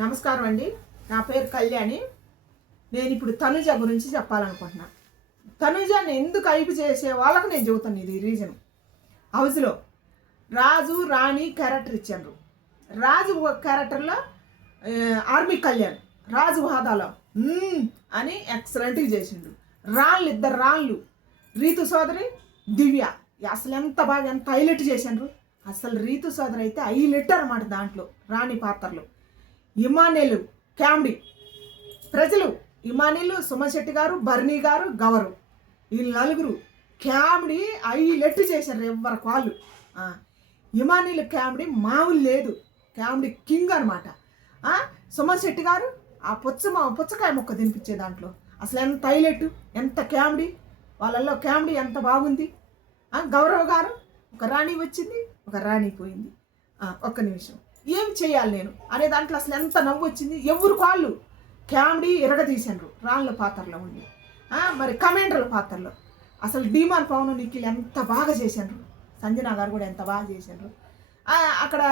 నమస్కారం అండి. నా పేరు కళ్యాణి. నేను ఇప్పుడు తనుజ గురించి చెప్పాలనుకుంటున్నా. తనుజని ఎందుకు అయిపు చేసే వాళ్ళకు నేను చెబుతాను ఇది రీజన్ హౌస్లో రాజు రాణి క్యారెక్టర్ ఇచ్చారు. రాజు ఒక క్యారెక్టర్లో ఆర్మీ కళ్యాణ్. రాజు హోదాలో అని ఎక్సలెంట్గా చేసిండు. రాళ్ళు ఇద్దరు రాళ్ళు. రీతు సోదరి దివ్య. అసలు ఎంత బాగా ఎంత హైలైట్ చేసిండ్రు. అసలు రీతు సోదరి అయితే హైలైట్ అనమాట దాంట్లో రాణి పాత్రలు. ఇమానేలు క్యామ్డి ప్రజలు ఇమానేలు సుమశెట్టి గారు బర్నీ గారు గవరు. వీళ్ళు నలుగురు క్యామ్డి లెట్టు చేశారు ఎవరి కాళ్ళు. ఇమానీలు క్యామ్డి మామూలు లేదు. క్యామ్డి కింగ్ అనమాట సుమన్ శెట్టి గారు ఆ పుచ్చ పుచ్చకాయ మొక్క తినిపించే దాంట్లో. అసలు ఎంత హైలెట్ ఎంత క్యామ్డి వాళ్ళల్లో క్యామ్డి ఎంత బాగుంది. గౌరవ గౌరవ్ గారు ఒక రాణి వచ్చింది ఒక రాణి పోయింది. ఒక్క నిమిషం. ఏం చేయాలి నేను? అనే దాంట్లో అసలు ఎంత నవ్వు వచ్చింది? ఎవరు కాళ్ళు? క్యామ్డి ఎరగదీశారు రాళ్ళ పాత్రలో ఉండి. మరి కమాండర్ల పాత్రలో. అసలు డీమాన్ పవన్ నిఖిల్ ఎంత బాగా చేశారు? సంజనా గారు కూడా ఎంత బాగా చేశారు? అక్కడ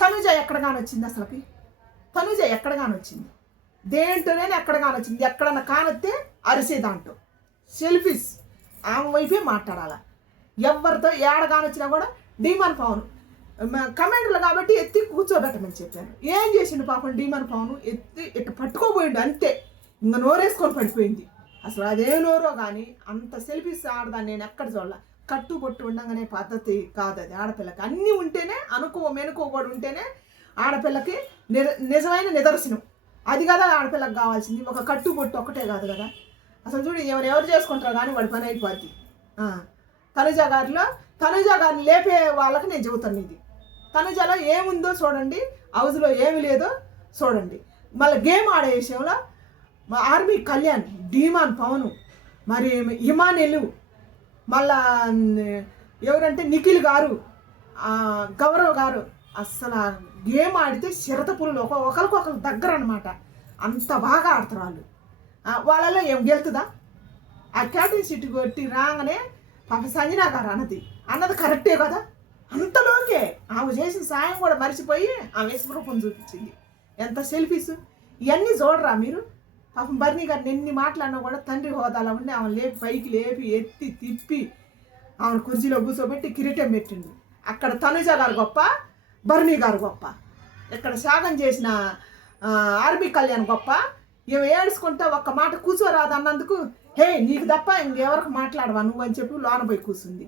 తనుజ ఎక్కడ కానొచ్చింది అసలుకి తనుజ ఎక్కడ కానొచ్చింది దేంట్లోనే ఎక్కడ కానొచ్చింది ఎక్కడన్నా కానొస్తే అరిసే దాంట్లో. సెల్ఫీస్. ఆమె వైపే మాట్లాడాల? ఎవరితో ఏడ కానొచ్చినా కూడా డీమాన్ పవన్ కమాండర్లు కాబట్టి ఎత్తి కూర్చోబెట్టమని చెప్పాను ఏం చేసిండు పాపం డీమన్ పవన్? ఎత్తి ఇట్ట పట్టుకోబోయిండు అంతే. ఇంకా నోరేసుకొని పడిపోయింది. అసలు అదే నోరో కానీ అంత సెల్ఫీస్ ఆడదాన్ని నేను ఎక్కడ చూడాల. కట్టు పొట్టు ఉండగానే పద్ధతి కాదు అది. ఆడపిల్లకి అన్నీ ఉంటేనే అనుకో మెనుకో కూడా ఉంటేనే ఆడపిల్లకి నిజమైన నిదర్శనం. అది కదా ఆడపిల్లకి కావాల్సింది. ఒక కట్టు పొట్టు ఒక్కటే కాదు కదా. అసలు చూడు ఎవరు ఎవరు చేసుకుంటారు కానీ వాడి పని అయిపోద్ది. తనుజ గారిలో తనుజ గారిని లేపే వాళ్ళకి నేను చెబుతాను ఇది. కనుజలో ఏముందో చూడండి హౌస్లో ఏమి లేదో చూడండి. మళ్ళీ గేమ్ ఆడే విషయంలో మా ఆర్మీ కళ్యాణ్ డీమాన్ పవన్ మరి ఇమానెలు మళ్ళా ఎవరంటే నిఖిల్ గారు గౌరవ్ గారు అస్సలు గేమ్ ఆడితే చిరత పులులు ఒక ఒకరికొకరు దగ్గర అనమాట అంత బాగా ఆడతారు వాళ్ళు. వాళ్ళలో ఏం గెలుతుందా? ఆ క్యాటిన్ సీట్ కొట్టి రాగానే పాప సంజనా గారు అన్నది. అన్నది కరెక్టే కదా? అంతలోకే ఆమె చేసిన సాయం కూడా మర్చిపోయి ఆమె విశ్వరూపం చూపించింది. ఎంత సెల్ఫీస్? ఇవన్నీ చూడరా మీరు? పాపం బర్నీ గారిని ఎన్ని మాట్లాడినా కూడా తండ్రి హోదాలో ఉండి ఆమె లేపి పైకి లేపి ఎత్తి తిప్పి ఆమెను కుర్చీలో కూర్చోబెట్టి కిరీటం పెట్టిండు అక్కడ తనుజ గారు గొప్ప బర్నీ గారు గొప్ప. ఇక్కడ సాగం చేసిన ఆర్మీ కళ్యాణ్ గొప్ప. ఇవి ఏడుచుకుంటే ఒక్క మాట కూర్చోరాదు అన్నందుకు హే నీకు తప్ప ఇంకెవరికి మాట్లాడవా నువ్వు? అని చెప్పి లోన పోయి కూర్చుంది.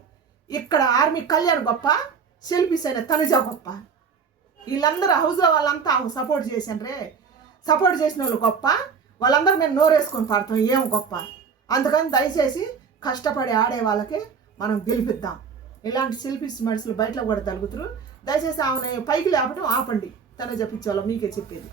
ఇక్కడ ఆర్మీ కళ్యాణ్ గొప్ప సెల్ఫీస్ అయిన తనుజ గొప్ప. వీళ్ళందరూ హౌస్లో వాళ్ళంతా ఆమె సపోర్ట్ చేశాన్రే. సపోర్ట్ చేసిన వాళ్ళు గొప్ప. వాళ్ళందరూ మేము నోరేసుకొని పాడతాం ఏం గొప్ప. అందుకని దయచేసి కష్టపడి ఆడే వాళ్ళకి మనం గెలిపిద్దాం. ఇలాంటి సెల్ఫీస్ మనుషులు బయటలో కూడా తలుగుతారు. దయచేసి ఆమెను పైకి లేపడం ఆపండి. తన చెప్పించాలో మీకే చెప్పేది.